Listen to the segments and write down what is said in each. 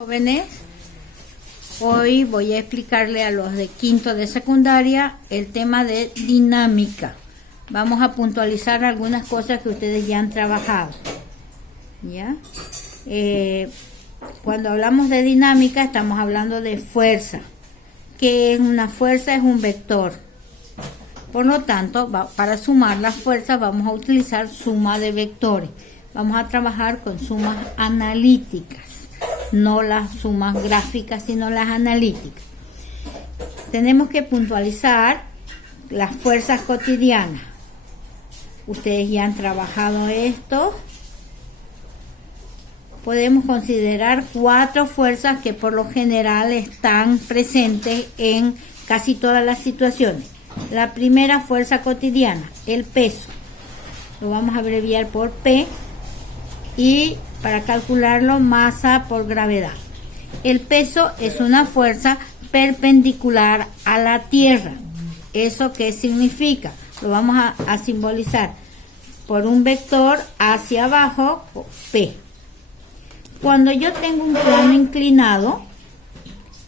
Jóvenes, hoy voy a explicarle a los de quinto de secundaria el tema de dinámica. Vamos a puntualizar algunas cosas que ustedes ya han trabajado. ¿Ya? Cuando hablamos de dinámica estamos hablando de fuerza. ¿Qué es una fuerza? Es un vector. Por lo tanto, para sumar las fuerzas vamos a utilizar suma de vectores. Vamos a trabajar con sumas analíticas. No las sumas gráficas, sino las analíticas. Tenemos que puntualizar las fuerzas cotidianas. Ustedes ya han trabajado esto. Podemos considerar 4 fuerzas que por lo general están presentes en casi todas las situaciones. La primera fuerza cotidiana, el peso. Lo vamos a abreviar por P. Y para calcularlo, masa por gravedad. El peso es una fuerza perpendicular a la Tierra. ¿Eso qué significa? Lo vamos a simbolizar por un vector hacia abajo, P. Cuando yo tengo un plano inclinado,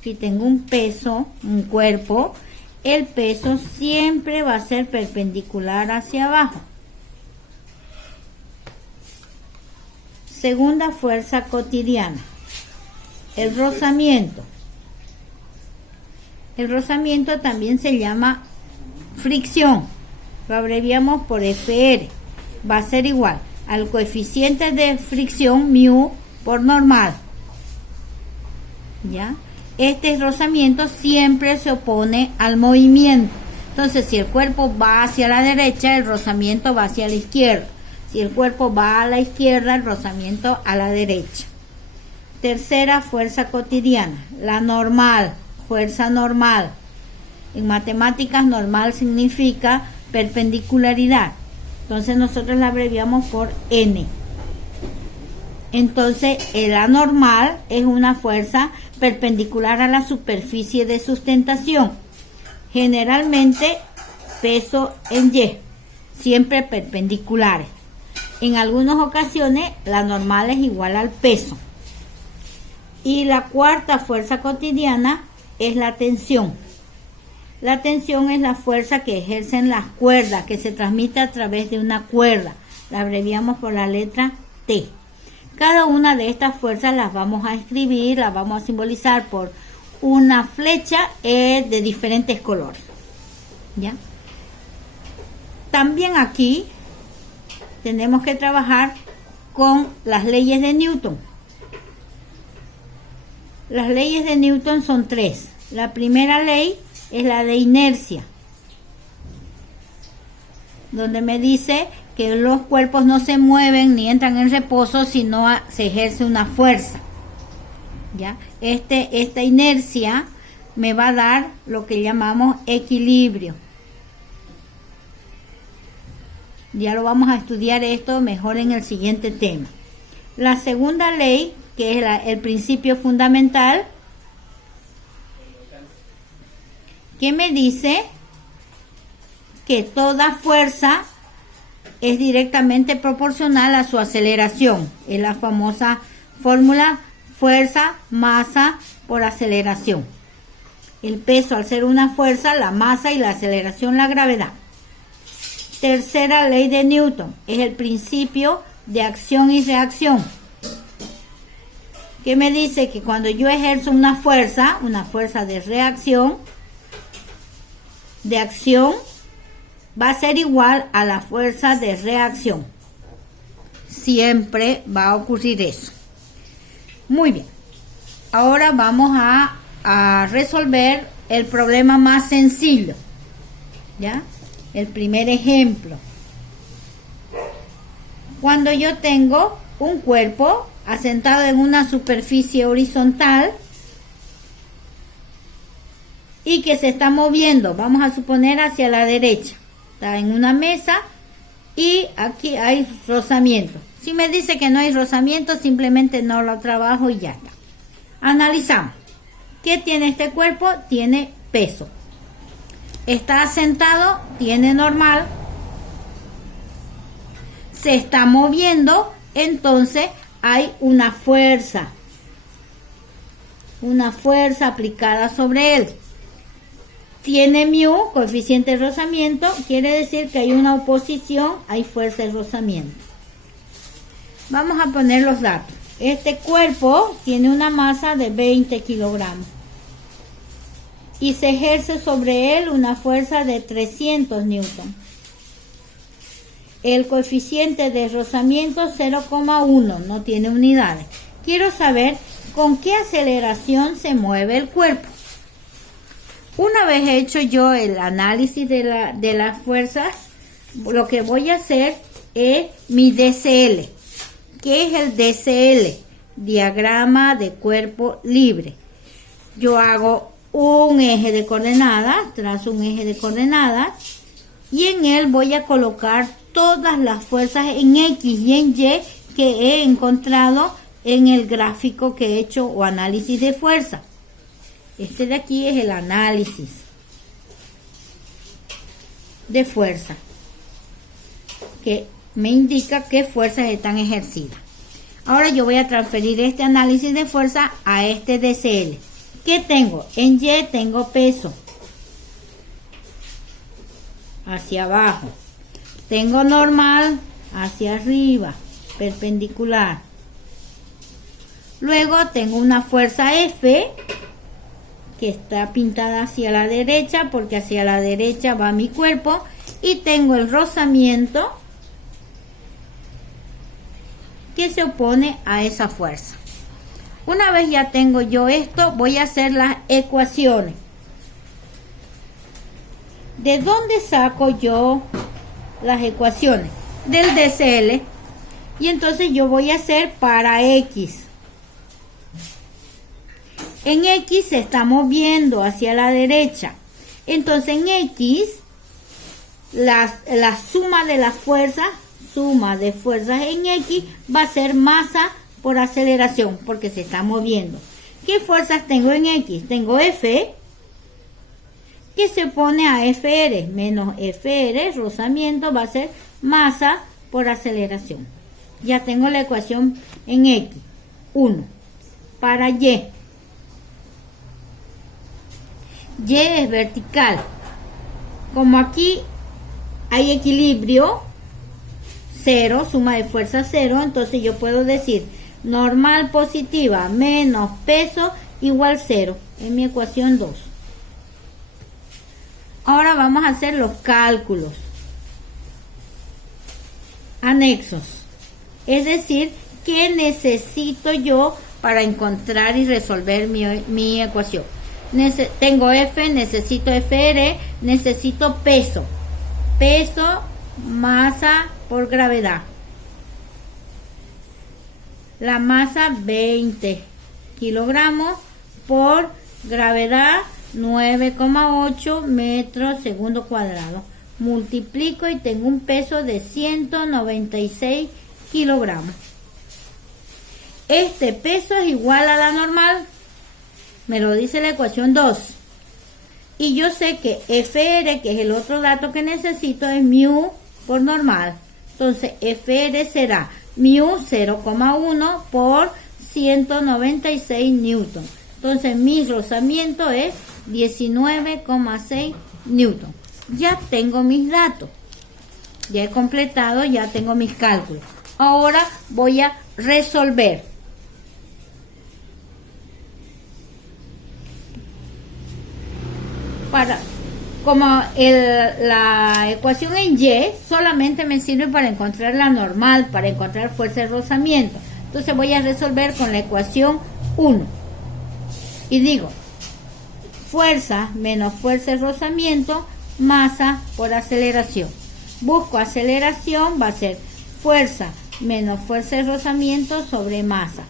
si tengo un peso, un cuerpo, el peso siempre va a ser perpendicular hacia abajo. Segunda fuerza cotidiana, el rozamiento. El rozamiento también se llama fricción, lo abreviamos por FR. Va a ser igual al coeficiente de fricción μ por normal. ¿Ya? Este rozamiento siempre se opone al movimiento. Entonces, si el cuerpo va hacia la derecha, el rozamiento va hacia la izquierda. Si el cuerpo va a la izquierda, el rozamiento a la derecha. Tercera fuerza cotidiana, la normal, fuerza normal. En matemáticas, normal significa perpendicularidad. Entonces nosotros la abreviamos por N. Entonces la normal es una fuerza perpendicular a la superficie de sustentación. Generalmente peso en Y, siempre perpendiculares. En algunas ocasiones la normal es igual al peso. Y la cuarta fuerza cotidiana es la tensión. La tensión es la fuerza que ejercen las cuerdas, que se transmite a través de una cuerda. La abreviamos por la letra T. Cada una de estas fuerzas las vamos a escribir, las vamos a simbolizar por una flecha de diferentes colores. ¿Ya? También aquí tenemos que trabajar con las leyes de Newton. Las leyes de Newton son 3. La primera ley es la de inercia, donde me dice que los cuerpos no se mueven ni entran en reposo si no se ejerce una fuerza. ¿Ya? Esta inercia me va a dar lo que llamamos equilibrio. Ya lo vamos a estudiar esto mejor en el siguiente tema. La segunda ley, que es el principio fundamental, que me dice que toda fuerza es directamente proporcional a su aceleración. Es la famosa fórmula fuerza, masa por aceleración. El peso al ser una fuerza, la masa y la aceleración, la gravedad. Tercera ley de Newton es el principio de acción y reacción, que me dice que cuando yo ejerzo una fuerza de reacción, de acción, va a ser igual a la fuerza de reacción. Siempre va a ocurrir eso. Muy bien. Ahora vamos a resolver el problema más sencillo. ¿Ya? El primer ejemplo. Cuando yo tengo un cuerpo asentado en una superficie horizontal y que se está moviendo, vamos a suponer hacia la derecha. Está en una mesa y aquí hay rozamiento. Si me dice que no hay rozamiento, simplemente no lo trabajo y ya está. Analizamos. ¿Qué tiene este cuerpo? Tiene peso. Está sentado, tiene normal. Se está moviendo, entonces hay una fuerza. una fuerza aplicada sobre él. Tiene mu, coeficiente de rozamiento, quiere decir que hay una oposición, hay fuerza de rozamiento. Vamos a poner los datos. Este cuerpo tiene una masa de 20 kilogramos y se ejerce sobre él una fuerza de 300 newton. El coeficiente de rozamiento 0,1, no tiene unidades. Quiero saber con qué aceleración se mueve el cuerpo. Una vez hecho yo el análisis de las fuerzas, lo que voy a hacer es mi DCL. ¿Qué es el DCL? Diagrama de cuerpo libre. Yo hago un eje de coordenadas, trazo un eje de coordenadas y en él voy a colocar todas las fuerzas en X y en Y que he encontrado en el gráfico que he hecho o análisis de fuerza. Este de aquí es el análisis de fuerza, que me indica qué fuerzas están ejercidas. Ahora yo voy a transferir este análisis de fuerza a este DCL. ¿Qué tengo? En Y tengo peso hacia abajo. Tengo normal hacia arriba, perpendicular. Luego tengo una fuerza F que está pintada hacia la derecha porque hacia la derecha va mi cuerpo. Y tengo el rozamiento que se opone a esa fuerza. Una vez ya tengo yo esto, voy a hacer las ecuaciones. ¿De dónde saco yo las ecuaciones? Del DCL. Y entonces yo voy a hacer para X. En X se está moviendo hacia la derecha. Entonces en X, la suma de las fuerzas, suma de fuerzas en X va a ser masa por aceleración, porque se está moviendo. ¿Qué fuerzas tengo en X? Tengo F, que se opone a FR, menos FR, rozamiento, va a ser masa por aceleración. Ya tengo la ecuación en X. 1. Para Y. Y es vertical. Como aquí hay equilibrio, 0, suma de fuerza 0, entonces yo puedo decir normal positiva menos peso igual 0, en mi ecuación 2. Ahora vamos a hacer los cálculos anexos, es decir, ¿qué necesito yo para encontrar y resolver mi ecuación? Tengo F, necesito FR, necesito peso, masa por gravedad. La masa 20 kilogramos por gravedad 9,8 metros segundo cuadrado. Multiplico y tengo un peso de 196 kilogramos. Este peso es igual a la normal. Me lo dice la ecuación 2. Y yo sé que FR, que es el otro dato que necesito, es mu por normal. Entonces FR será mu 0,1 por 196 newton. Entonces mi rozamiento es 19,6 newton. Ya tengo mis datos. Ya he completado, ya tengo mis cálculos. Ahora voy a resolver. Como la ecuación en Y solamente me sirve para encontrar la normal, para encontrar fuerza de rozamiento. Entonces voy a resolver con la ecuación 1. Y digo, fuerza menos fuerza de rozamiento, masa por aceleración. Busco aceleración, va a ser fuerza menos fuerza de rozamiento sobre masa.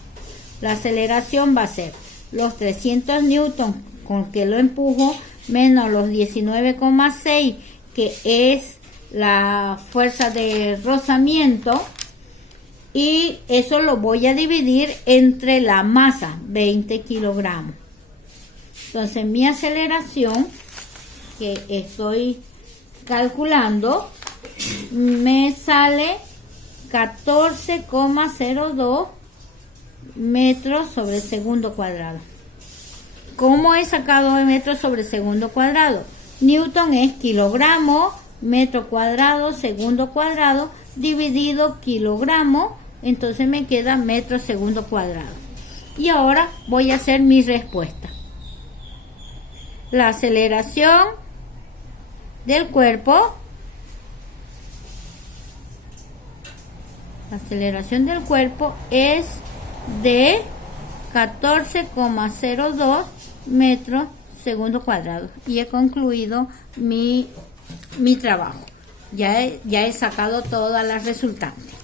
La aceleración va a ser los 300 newton con que lo empujo, menos los 19,6 que es la fuerza de rozamiento, y eso lo voy a dividir entre la masa, 20 kilogramos. Entonces mi aceleración que estoy calculando me sale 14,02 metros sobre segundo cuadrado. ¿Cómo he sacado de metros sobre segundo cuadrado? Newton es kilogramo, metro cuadrado, segundo cuadrado, dividido kilogramo, entonces me queda metro segundo cuadrado. Y ahora voy a hacer mi respuesta. La aceleración del cuerpo, es de 14,02 metros segundo cuadrado. Y he concluido mi trabajo. Ya he sacado todas las resultantes.